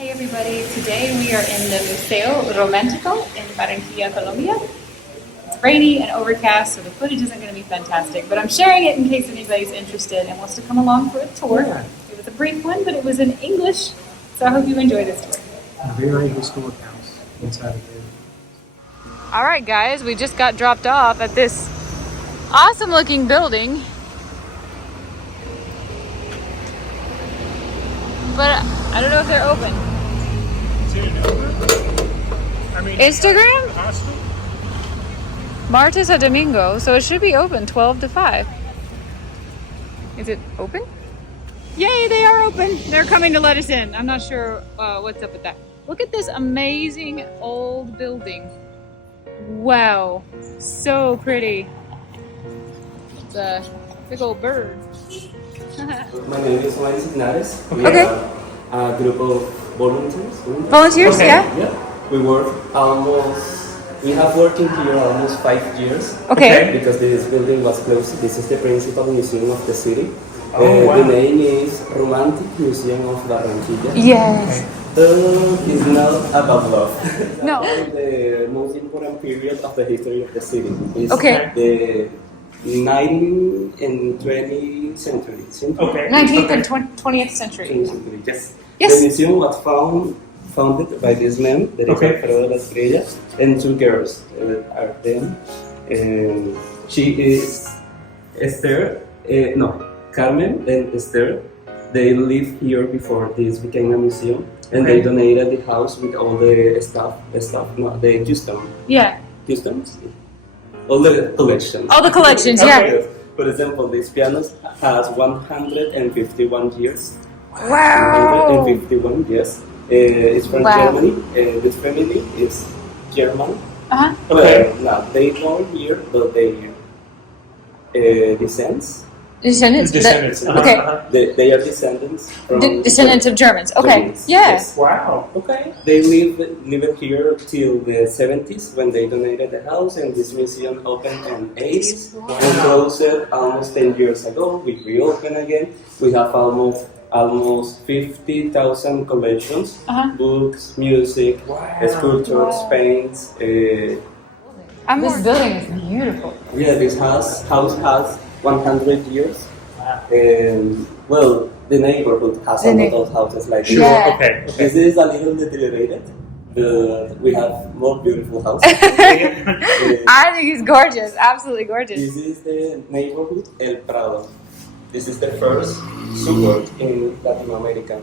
Hey everybody, today we are in the Museo Romántico in Barranquilla, Colombia. It's rainy and overcast, so the footage isn't going to be fantastic, but I'm sharing it in case anybody's interested and wants to come along for a tour. Yeah. It was a brief one, but it was in English, so I hope you enjoy this tour. A very historic house inside of there. Alright guys, we just got dropped off at this awesome looking building. But I don't know if they're open. Instagram? Martes a Domingo, so it should be open 12 to 5. Is it open? Yay, they are open. They're coming to let us in. I'm not sure what's up with that. Look at this amazing old building. Wow, so pretty. It's a big old bird. My name is Juan Ignares. We Okay. are a group of volunteers. Volunteers, Okay. yeah? Yeah. We have working here almost 5 years. Okay. Because this building was closed. This is the principal museum of the city. Wow. The name is Romántico Museum of Barranquilla. Yes. It's not about love. No. The most important period of the history of the city is Okay. the 19th and 20th century. Okay. 19th and 20th century. Yes. Yes. The museum was founded by this man, Alfredo de la Estrella, and two girls are them. And she is Carmen and Esther. They lived here before this became a museum, and they donated the house with all the customs, all the collections. All the collections, yeah. For example, this piano has 151 years. Wow. 151 years. It's from Germany. This family is German. Uh-huh. Not they born here, but they Descendants? Descendants. Okay. They are descendants from Descendants of Germans. Okay. Germans. Yeah. Yes. Wow. Okay. They lived here till the 70s when they donated the house, and this museum opened in 80s and closed almost 10 years ago. We reopened again. We have almost 50,000 collections, books, music, sculptures, paints. This building is beautiful. Yeah, this house has 100 years. And the neighborhood has a lot of houses like this. Yeah. Okay. This is a little deteriorated, but we have more beautiful houses. I think he's gorgeous. Absolutely gorgeous. This is the neighborhood El Prado. This is the first suburb in Latin America.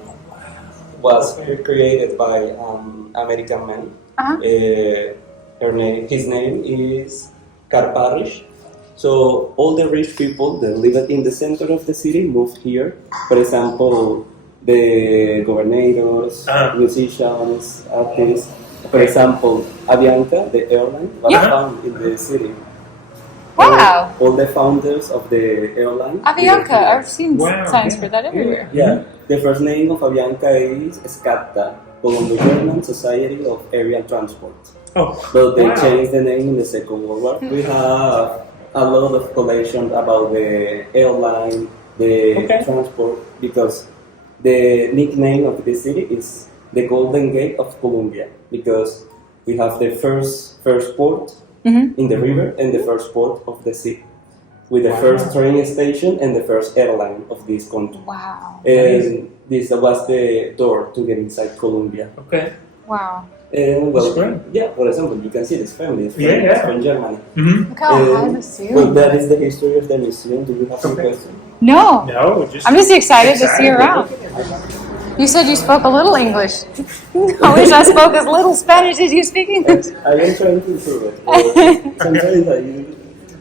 Was created by American man. His name is Carparish. So all the rich people that lived in the center of the city moved here. For example, the governors, musicians, artists. For example, Avianca, the airline, was found in the city. Wow. All the founders of the airline. Avianca. I've seen signs for that everywhere. Yeah. The first name of Avianca is SCATA, Colombo-German Society of Aerial Transport. But they changed the name in the Second World War. We have a lot of collections about the airline, the transport, because the nickname of the city is the Golden Gate of Colombia, because we have the first port in the river and the first port of the sea, with the first train station and the first airline of this country. Wow. And this was the door to get inside Colombia. Okay. Wow. And for example, you can see this family. It's from Germany. Look how high the ceiling. Well, that is the history of the museum. Do you have some questions? No. No, I'm just excited to see you around. You said you spoke a little English. I wish I spoke as little Spanish as you speak English. I am trying to improve it. Sometimes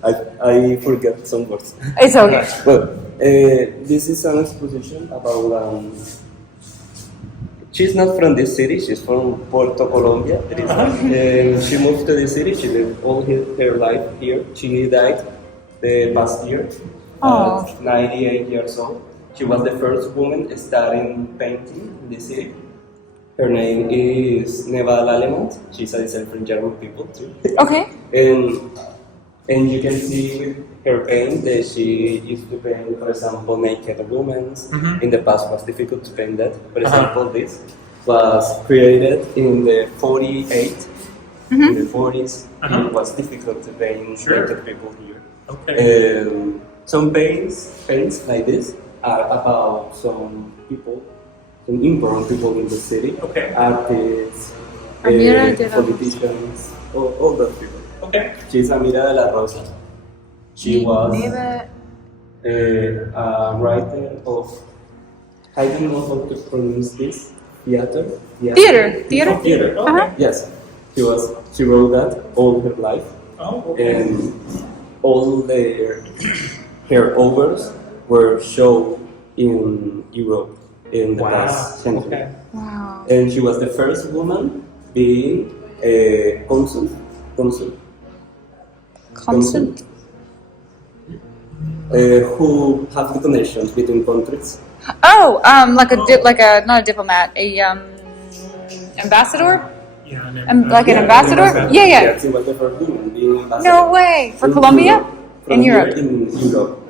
I forget some words. It's okay. Well, this is an exposition about. She's not from this city. She's from Puerto Colombia. She moved to the city. She lived all her life here. She died the past year at 98 years old. She was the first woman studying painting in the city. Her name is Neva Lallemont. She's a descent from German people too. Okay. And you can see with her paint that she used to paint, for example, naked women. In the past was difficult to paint that. For example, this. was created in the 48, in the 40s. It was difficult to paint naked people here. Okay. Some paints like this are about some people, some important people in the city. Okay. Artists, politicians, all those people. Okay. She's Amira de la Rosa. She was a writer of, I don't know how to pronounce this, theater. Okay. Yes. She wrote that all her life. Oh, okay. And all her overs were shown in Europe in the past century. Okay. Wow. And she was the first woman being a consul. Who have the connections between countries. Oh, like a not a diplomat, ambassador. Yeah, an ambassador. Yeah. Yeah, she was the first woman being ambassador. No way for Colombia. In Europe. In Europe.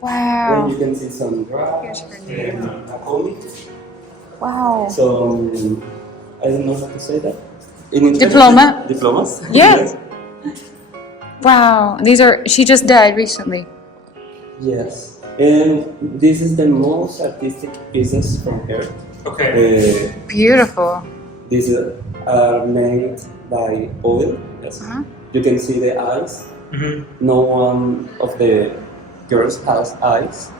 Wow. And you can see some graphs and a comic. Wow. So I don't know how to say that. Diplomas. Yeah. Wow. She just died recently. Yes. And this is the most artistic pieces from her. Okay. Beautiful. These are made by oil. Yes. You can see the eyes. No one of the girls has eyes.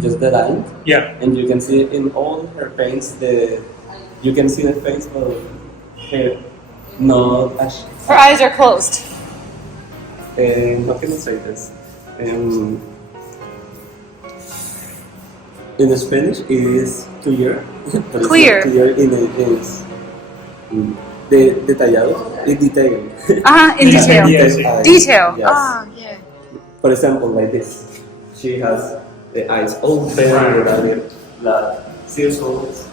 Just the line. Yeah. And you can see in all her paints you can see the face of her. No, her eyes are closed. How can I say this? In Spanish, it is clear. Clear. Clear is detallado. In detail. In detail. Yes. Detail. Yes. Yeah. For example, like this. She has the eyes open, the circles.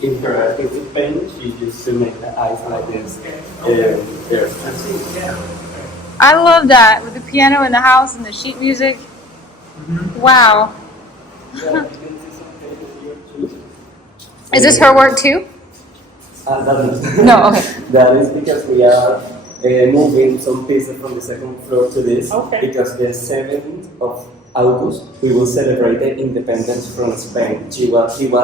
In her artistic paint, she used to make the eyes like this. I love that with the piano in the house and the sheet music. Wow. Is this her work too? No, okay. That is because we are moving some pieces from the second floor to this. Okay. Because the 7th of August we will celebrate the independence from Spain. He was Antonio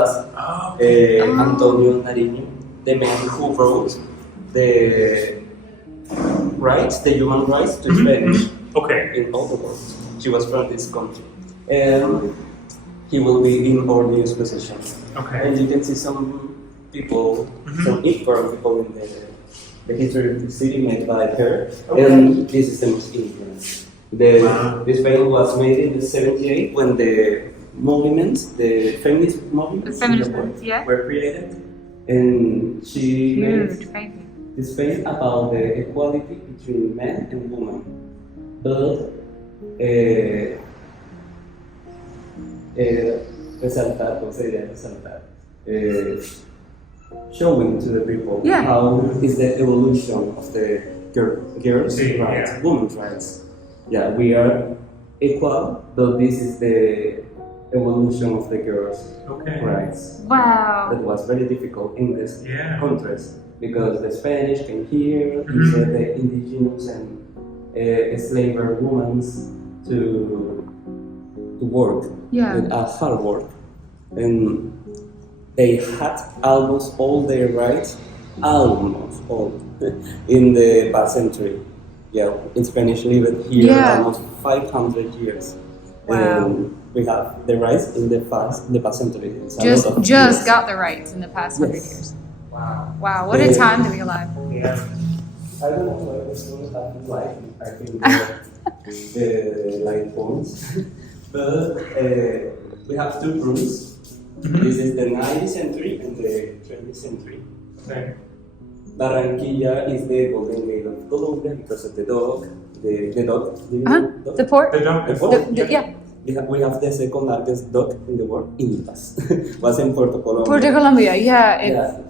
Nariño, the man who wrote the human rights to Spanish. Okay. In all the world. She was from this country. And he will be in our new exposition. Okay. And you can see some people, some important people in the history of the city made by her. Okay. And this is the most influence. This painting was made in the 78 when the movements, the feminist movements, were created. And she made this painting about the equality between men and women. But showing to the people how is the evolution of the girls' rights, women's rights. Yeah, we are equal, but this is the evolution of the girls' rights. Wow. That was very difficult in these countries because the Spanish came here, the indigenous and slaver women to work, hard work, and they had almost all their rights, almost all, in the past century. Yeah, in Spanish lived here almost 500 years. Wow. And we have the rights in the past century. Just got the rights in the past 100 years. Wow. Wow, what a time to be alive. Yeah. I don't know why we're still having life. I think the light points. But we have two rooms. This is the 19th century and the 20th century. Okay. Barranquilla is the golden gate of Colombia because of the dog. The port? The port? Yeah. We have the second largest dock in the world in Paz. Was in Puerto Colombia. Puerto Colombia,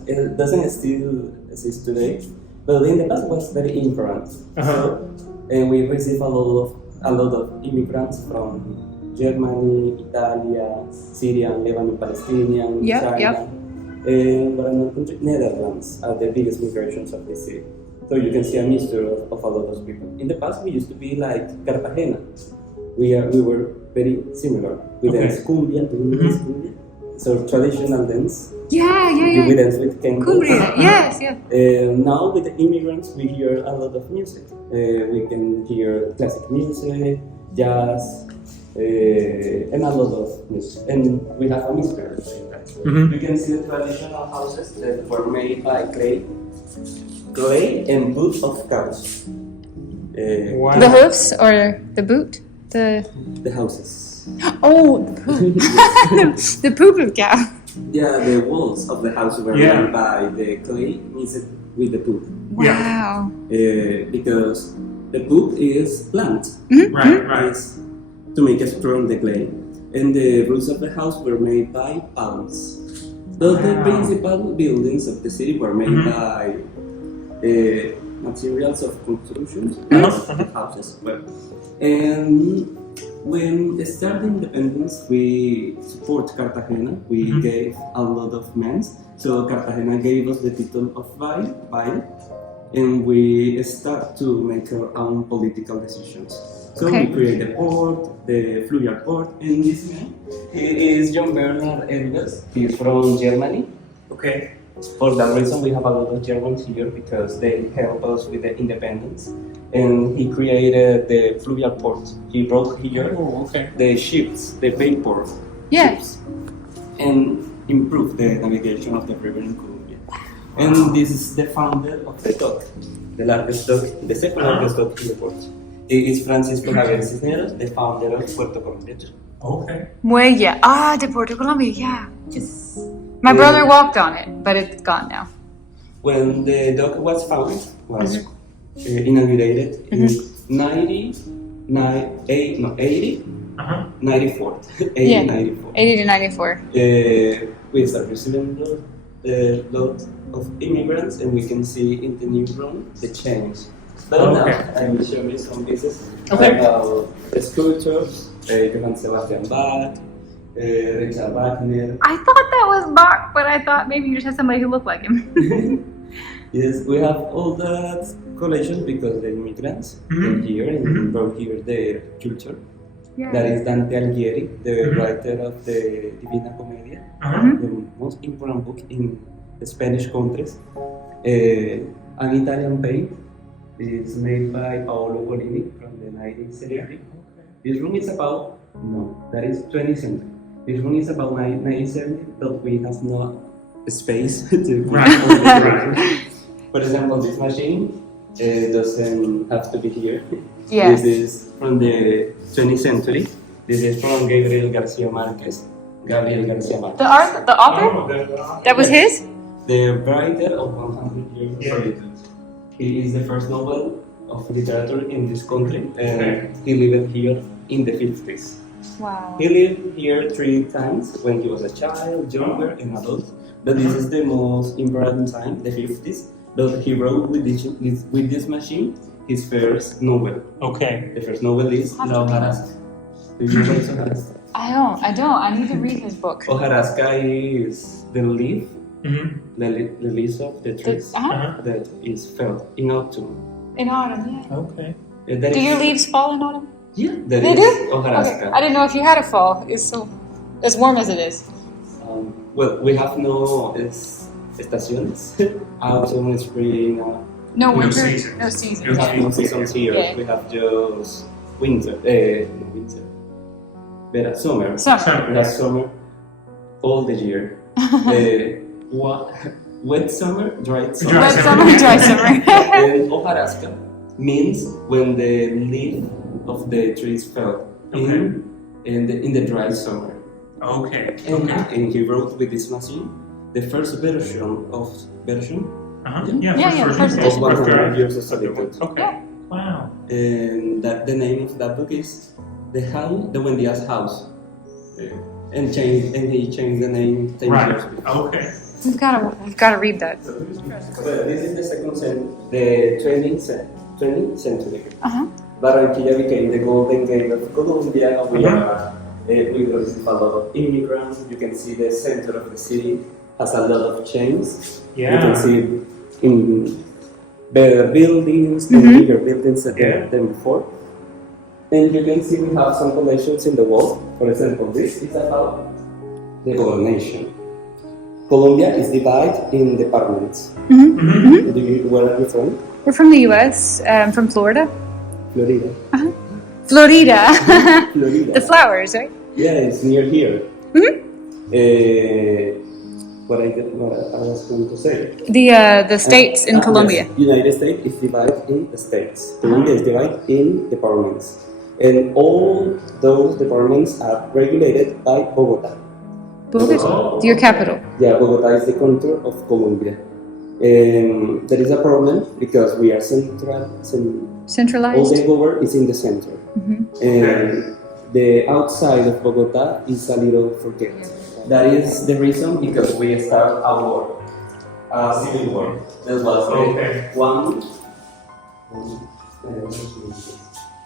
it doesn't still exist today, but in the past was very important. So, and we receive a lot of immigrants from Germany, Italy, Syria, Lebanon, Palestinian, China. But another country, Netherlands are the biggest migrations of the city. So you can see a mixture of a lot of people. In the past, we used to be like Cartagena. We were very similar. We dance cumbia, do you dance cumbia? So traditional dance. Yeah. We dance with candles. Cumbia, yes. Now with the immigrants, we hear a lot of music. We can hear classic music, jazz, and a lot of music. And we have a mixture between that. You can see the traditional houses that were made by clay and wood of cows. Wow. The hoofs or the boot? The houses. Oh, the poop. The poop of cow. Yeah, the walls of the house were made by the clay mixed with the poop. Wow. Because the poop is plant. Right. It's to make it strong the clay. And the roofs of the house were made by palms. So the principal buildings of the city were made by materials of construction, houses. And when it started independence, we support Cartagena. We gave a lot of men. So Cartagena gave us the title of Valle, and we start to make our own political decisions. So we create the port, the fluvial port, and this man, he is John Bernard Elves. He's from Germany. Okay. For that reason, we have a lot of Germans here because they help us with the independence. And he created the fluvial port. He brought here the ships, the vapor ships, and improved the navigation of the river in Colombia. And this is the founder of the dock, the largest dock, the second largest dock in the port. It is Francisco Javier Cisneros, the founder of Puerto Colombia. Okay. Muelle. De Puerto Colombia, yeah. My brother walked on it, but it's gone now. When the dock was founded, inaugurated in 94. 94. 80 to 94. We start receiving a lot of immigrants, and we can see in the new room the change. But now I will show you some pieces about the sculptures, Johann Sebastian Bach, Richard Wagner. I thought that was Bach, but I thought maybe you just had somebody who looked like him. Yes, we have all that collection because the immigrants came here and brought here their culture. That is Dante Alighieri, the writer of the Divina Commedia, the most important book in the Spanish countries. An Italian paint is made by Paolo Golini from the 19th century. This room is about, that is 20th century. This room is about 19th century, but we have no space to put all the collections. For example, this machine doesn't have to be here. Yes. This is from the 20th century. This is from Gabriel Garcia Marquez. The author? That was his? The writer of 100 Years of Solitude. He is the first Nobel of literature in this country, and he lived here in the 50s. Wow. He lived here 3 times when he was a child, younger, and adult. But this is the most important time, the 50s. But he wrote with this machine his first novel. Okay. The first novel is La Hojarasca. Do you know Hojarasca? I don't. I need to read his book. Hojarasca is the leaf, the leaves of the trees that is felt in autumn. In autumn, yeah. Okay. Do your leaves fall in autumn? Yeah, They is do? Hojarasca. Okay. I didn't know if you had a fall. It's so as warm as it is. Well, we have no estaciones, autumn, spring. No winter, seasons. no seasons. We have no seasons here. Yeah. We have just winter. But summer. Summer. We have summer all the year. Wet summer, dry summer. Wet summer, dry summer. And hojarasca means when the leaf of the trees fell in the dry summer. Okay. And he wrote with this machine the first version of First of 100 Years of Solitude. Okay. Yeah. Wow. And that the name of that book is The Buendia's House. And he changed the name 10 years before. Okay. We've got to read that. Well, this is the 20th century. Barranquilla became the Golden Gate of Colombia. We receive a lot of immigrants. You can see the center of the city. has a lot of chains. Yeah. You can see in better buildings, and bigger buildings than before. And you can see we have some collections in the wall. For example, this is about the governation. Colombia is divided in departments. Where are you from? We're from the U.S. From Florida. Florida. Florida. Florida. The flowers, right? Yeah, it's near here. What I was going to say. The states in Colombia. Yes. United States is divided in the states. Colombia is divided in departments. And all those departments are regulated by Bogota. Bogota, your capital. Yeah, Bogota is the contour of Colombia. There is a problem because we are all Centralized. the government is in the center. And the outside of Bogota is a little forget. That is the reason because we start a war, a civil war. That was the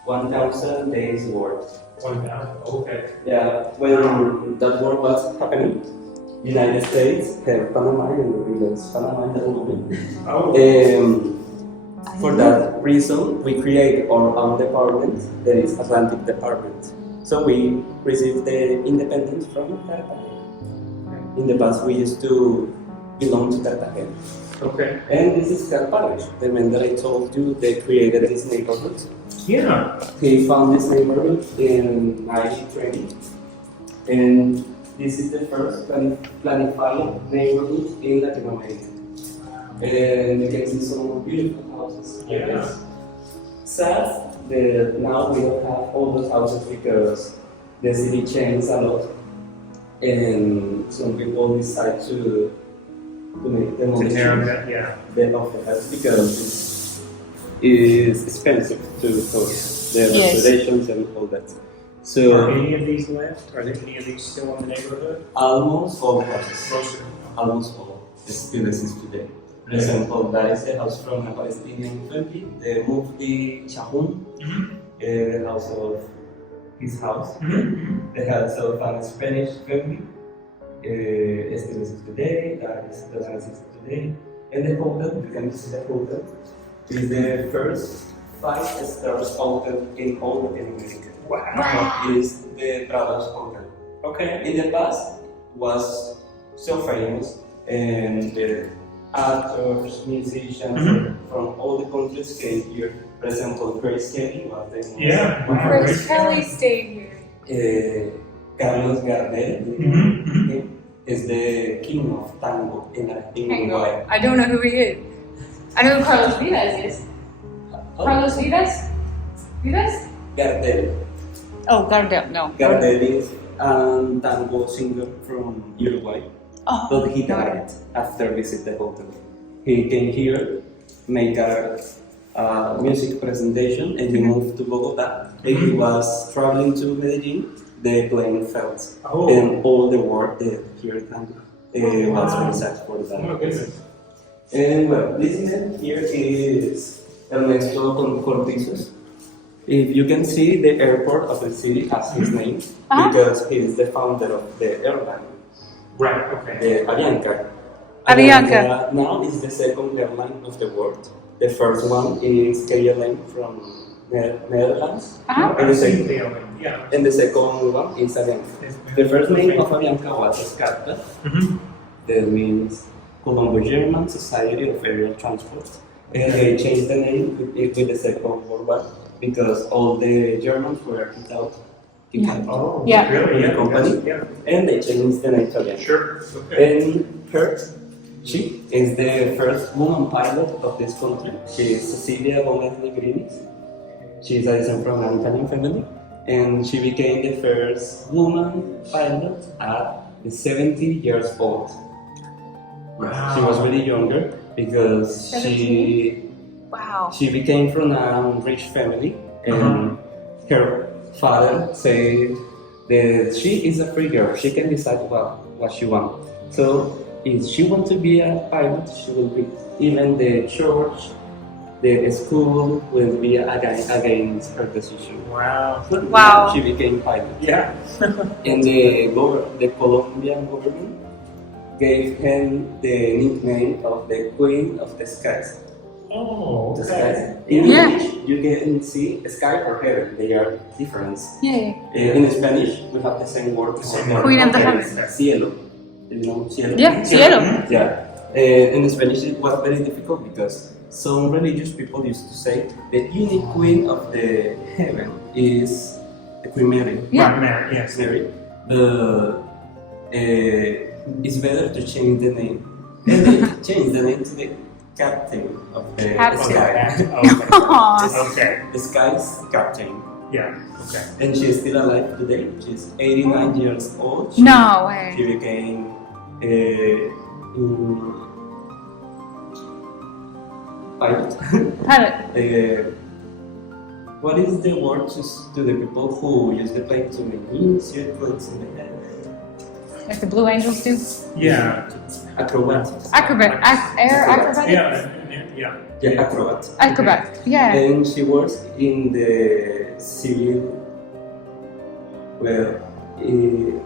1,000 days war. 1,000. Okay. Yeah, when that war was happening, United States had Panama and the rivers Panama in that moment. For that reason, we create our own department, that is Atlantic Department. So we received the independence from Cartagena. In the past, we used to belong to Cartagena. Okay. And this is Carparish, the man that I told you, they created this neighborhood. Yeah. He found this neighborhood in 1920. And this is the first planified neighborhood in Latin America. And you can see some beautiful houses. Yeah. Sad that now we don't have all those houses because the city changed a lot. And some people decide to make demolition of the house because it's expensive to cost the restorations and all that. So Are any of these left? Are there any of these still in the neighborhood? almost all houses. Most of them. Almost all still exist today. For example, that is the house from a Palestinian family, the Mufti Chahun, the house of his house, the house of a Spanish family, still exists today, that doesn't exist today. And the hotel, you can see the hotel, is the first 5 stars hotel in all Latin America. Wow. Is the Prados Hotel. Okay. In the past was so famous and the actors, musicians from all the countries came here. For example, Grace Kelly was the most. Yeah. Wow. Grace Kelly stayed here. Carlos Gardel is the king of tango in Uruguay. I don't know who he is. I know who Carlos Vives is. Carlos Vives? Vives? Gardel. Oh, Gardel, no. Gardel is a tango singer from Uruguay. Oh, But he died after visit the hotel. He came here, make a music presentation, and he moved to Bogota. And he was traveling to Medellin. The plane fell, and all the work that here was very sad for that. Oh, goodness. And well, this man here is Ernesto Cortizos. If you can see, the airport of the city has his name because he is the founder of the airline. Right, okay. The Avianca. Avianca. Now is the second airline of the world. The first one is KLM from Netherlands. And the second one is Avianca. The first name of Avianca was Escarta. That means Colombo-German Society of Aerial Transport. And they changed the name with the Second World War because all the Germans were kicked out. Oh, Yeah. really? The company. Yeah. And they changed the name to Avianca. Sure. Okay. And her, she is the first woman pilot of this country. She is Cecilia Gomez Negrini. She is a descent from an Italian family. And she became the first woman pilot at 70 years old. Wow. She was really younger because 17? Wow. she became from a rich family, and her father said that she is a free girl. She can decide what she wants. So if she wants to be a pilot, she will be. Even the church, the school will be against her decision. Wow. Wow. She became pilot. Yeah. And the Colombian government gave him the nickname of the Queen of the Skies. Oh, The okay. skies. In Yeah. English, you can see sky or heaven. They are different. Yay. In Spanish, we have the same word. Queen of the heaven. Cielo. You know, cielo. Yeah, cielo. Yeah. In Spanish, it was very difficult because some religious people used to say the unique queen of the heaven is the Queen Mary. Yeah. Right, Mary, yes. Mary. It's better to change the name. And they change the name to the captain of the Captain. sky. Okay. Aw. Okay. The sky's captain. Yeah. Okay. And she's still alive today. She's 89 years old. No way. She became pilot. Pilot. What is the word to the people who use the plane to make circles in the head? Like the Blue Angels do. Yeah. Acrobat. Acrobat. Air acrobatic. Yeah. Yeah, acrobat. Acrobat. Yeah. And she works in the civil, well, in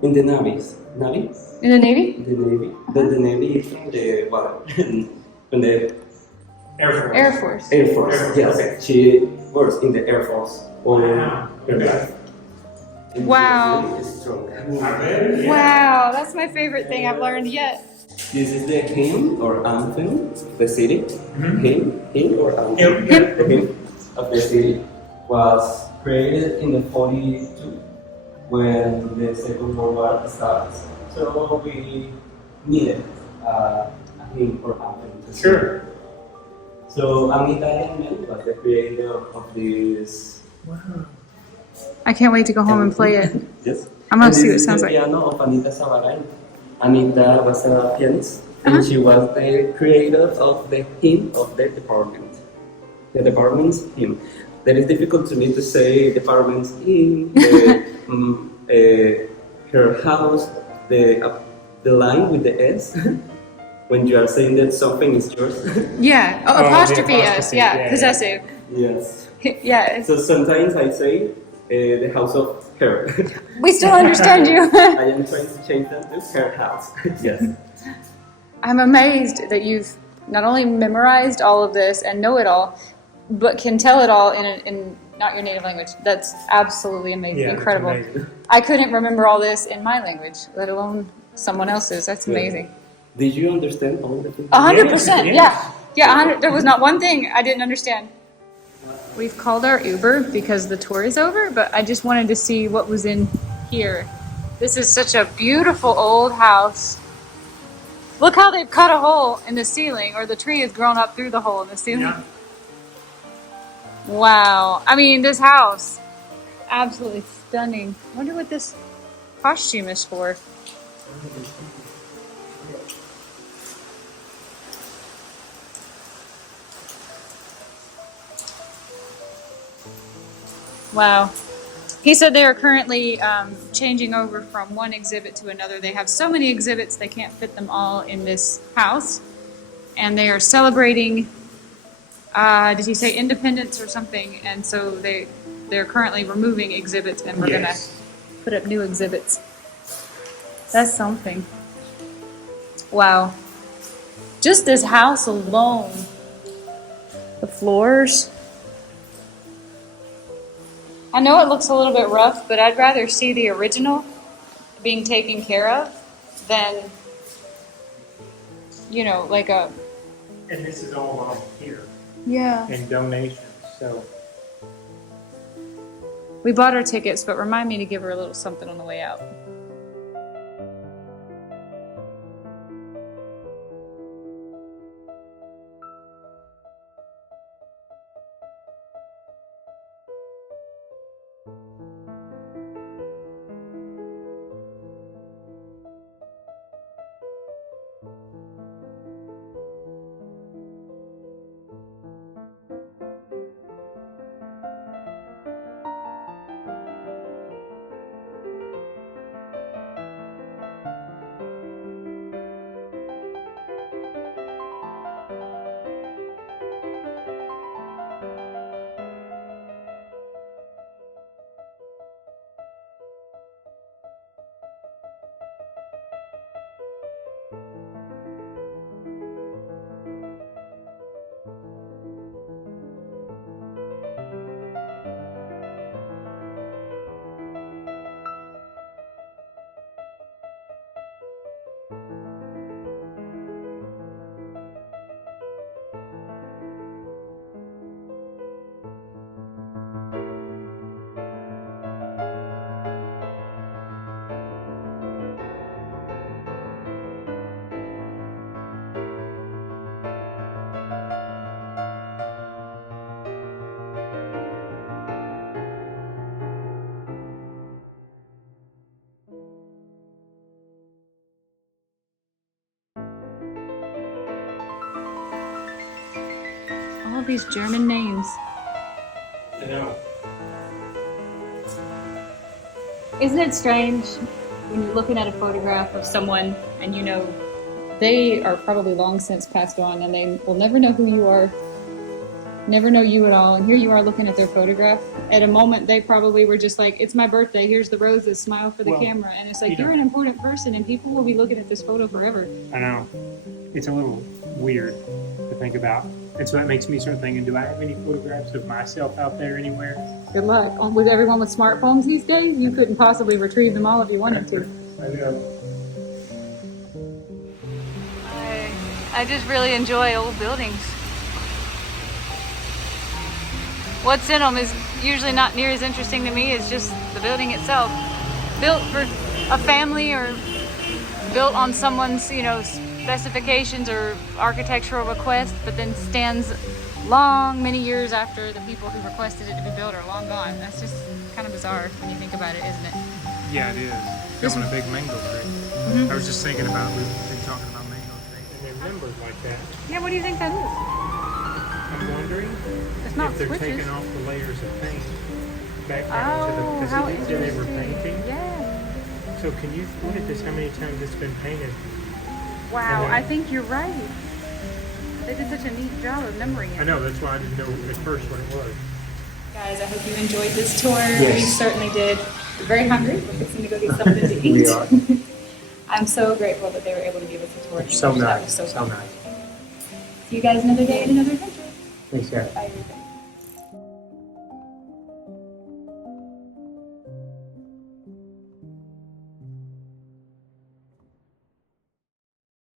the Navy. Navy? In the Navy. The Navy. The Navy is from the water. From the Air Force. Air Force. Air Force. Air Force, Yes. okay. She works in the Air Force. Wow. Her life. And Wow. she's really strong. I bet. Yeah. Wow, that's my favorite thing I've learned yet. This is the hymn or anthem of the city. Mhm. Hymn or anthem. Hymn. The hymn of the city was created in the 42 when the Second World War starts. So we needed a hymn or anthem. To sing. Sure. So an Italian man was the creator of this. Wow. I can't wait to go home and play it. Yes. I'm gonna And see what it this is sounds the like. piano of Anita Sabaray. Anita was a pianist, and Uh-huh. she was the creator of the hymn of the department. The department's hymn. That is difficult to me to say department's hymn, her house, the line with the S. When you are saying that something is yours. Yeah. Oh, Oh, the apostrophe S. apostrophe, Yeah. yeah, Possessive. Yes. Yeah. It's, So sometimes I say the house of her. we still understand you. I am trying to change that to her house. Yes. I'm amazed that you've not only memorized all of this and know it all, but can tell it all in not your native language. That's absolutely amazing. Yeah, it's Incredible. amazing. I couldn't remember all this in my language, let alone someone else's. That's Yeah. amazing. Did you understand all the things? 100%. Yeah. Yeah. Yeah. 100. There was not one thing I didn't understand. We've called our Uber because the tour is over, but I just wanted to see what was in here. This is such a beautiful old house. Look how they've cut a hole in the ceiling, or the tree has grown up through the hole in the ceiling. Yeah. Wow. I mean, this house, absolutely stunning. I wonder what this costume is for. Wow. He said they are currently changing over from one exhibit to another. They have so many exhibits, they can't fit them all in this house. And they are celebrating, did he say independence or something? And so they're currently removing exhibits, and we're Yes. going to put up new exhibits. That's something. Wow. Just this house alone. The floors. I know it looks a little bit rough, but I'd rather see the original being taken care of than, you know, like a... And this is all volunteer Yeah. and donations. So We bought our tickets, but remind me to give her a little something on the way out. of these German names. I know. Isn't it strange when you're looking at a photograph of someone and you know they are probably long since passed on and they will never know who you are, never know you at all, and here you are looking at their photograph. At a moment they probably were just like, it's my birthday, here's the roses, smile for the camera, and it's like, you're an important person and people will be looking at this photo forever. I know. It's a little weird to think about. And so that makes me start thinking, do I have any photographs of myself out there anywhere? Good luck. With everyone with smartphones these days, you couldn't possibly retrieve them all if you wanted to. I know. I just really enjoy old buildings. What's in them is usually not near as interesting to me as just the building itself. Built for a family or built on someone's, specifications or architectural request, but then stands many years after the people who requested it to be built are long gone. That's just kind of bizarre when you think about it, isn't it? Yeah, it is. Filming a big mango tree. Mm-hmm. I was just thinking about, we've been talking about mango trees. And they're numbered like that. Yeah, what do you think that is? I'm wondering it's not if they're switches. taking off the layers of paint back down to the, because they were painting. Yeah. So can you look at this, how many times it's been painted? Wow, I think you're right. They did such a neat job of numbering it. I know, that's why I didn't know at first what it was. Guys, I hope you enjoyed this tour. Yes. We certainly did. We're very hungry. We're fixing to go get something to eat. We are. I'm so grateful that they were able to give us a tour. So That nice. was so So fun. nice. See you guys another day at another adventure. Thanks, guys. Bye.